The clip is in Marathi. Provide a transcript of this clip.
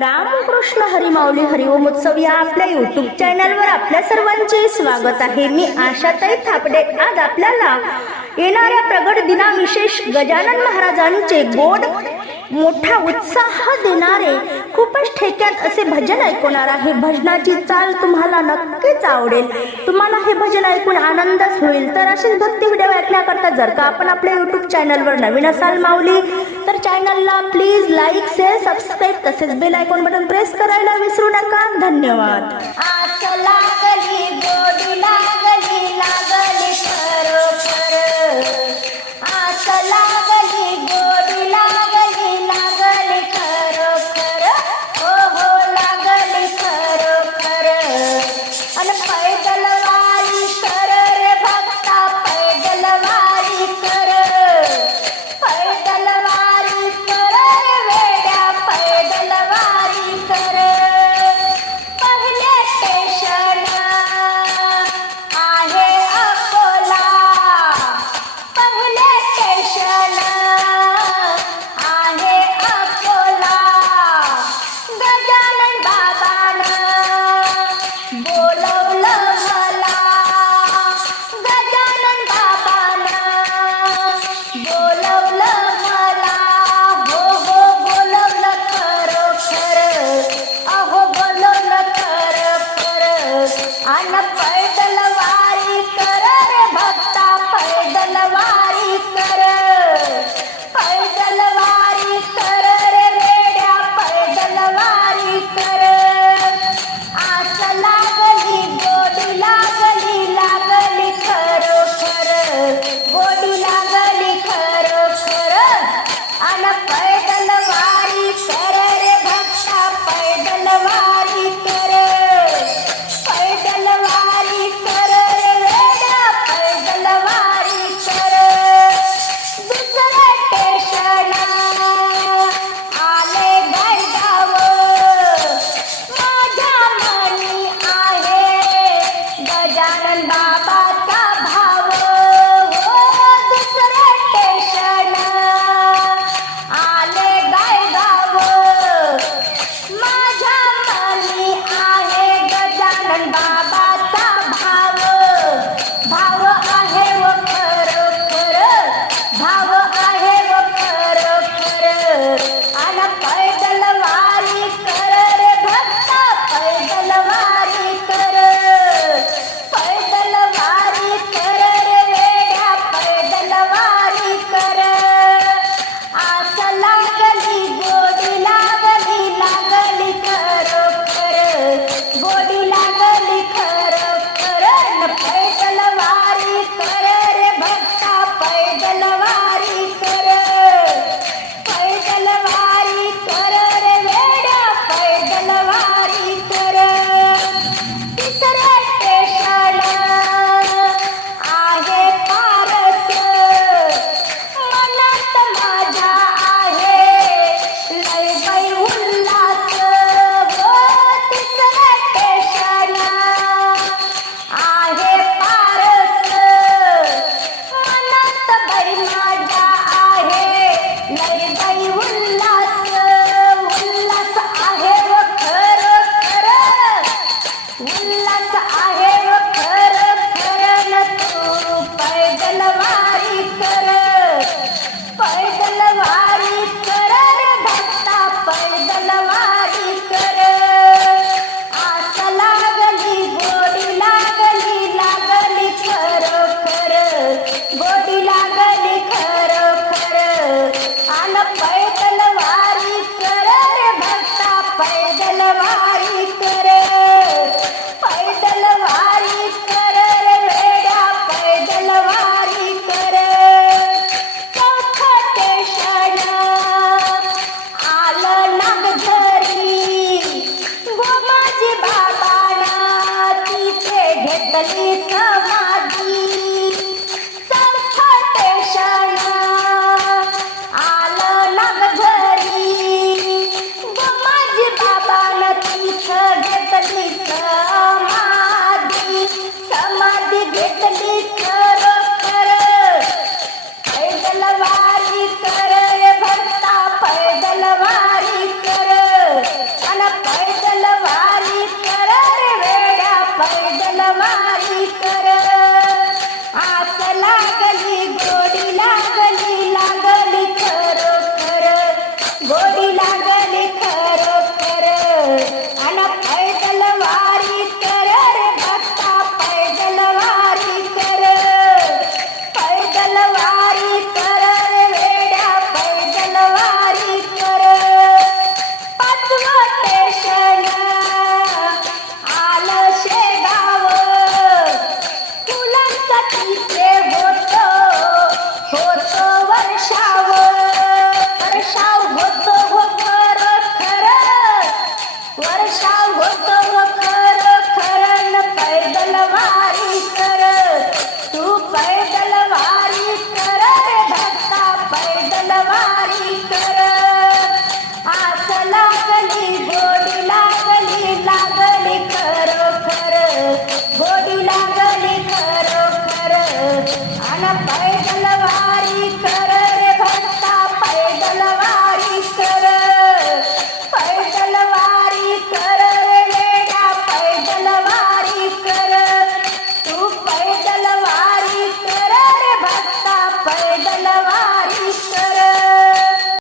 रामकृष्ण हरिमाऊली हरिओम उत्सव या आपल्या युट्यूब चॅनलवर आपल्या सर्वांचे स्वागत आहे. मी आशाताई थापडे. आज आपल्याला येणाऱ्या प्रगट दिनाविशेष गजानन महाराजांचे गोड मोठा उत्साह देणारे खूपच ठेक्यात असे भजन ऐकवणार आहे. भजनाची चाल तुम्हाला नक्कीच आवडेल. तुम्हाला हे भजन ऐकून आनंदच होईल. तर असेच भक्ती व्हिडिओ ऐकण्याकरता जर का आपण आपल्या युट्यूब चॅनलवर नवीन असाल माऊली तर चॅनलला प्लीज लाईक शेअर सबस्क्राईब तसेच बेल आयकॉन बटन प्रेस करायला विसरू नका. धन्यवाद. आस ಸಮಾಧಿ ಗೆದ್ದ